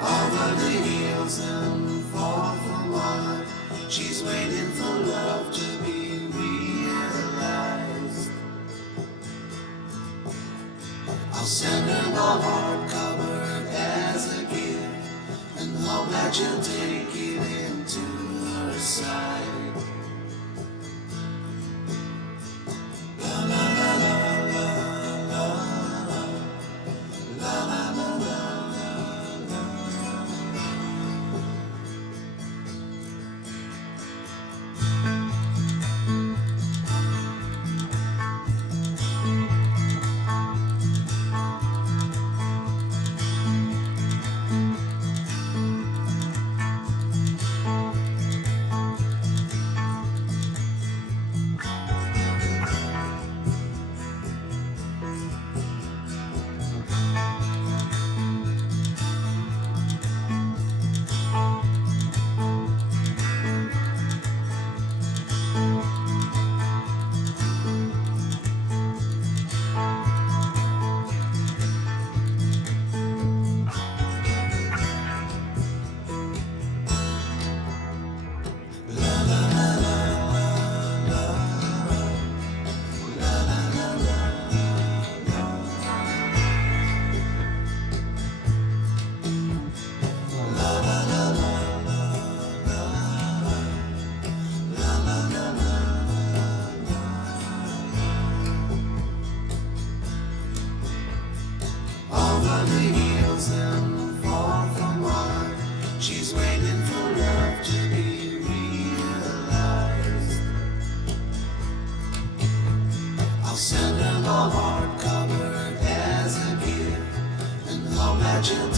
Over the hills and far from mine, she's waiting for love to be realized. I'll send her my heart covered as a gift, and hope that she'll take it into her side. Over the hills and far from mine, she's waiting for love to be realized. I'll send her my heart covered as a gift, and hope that she'll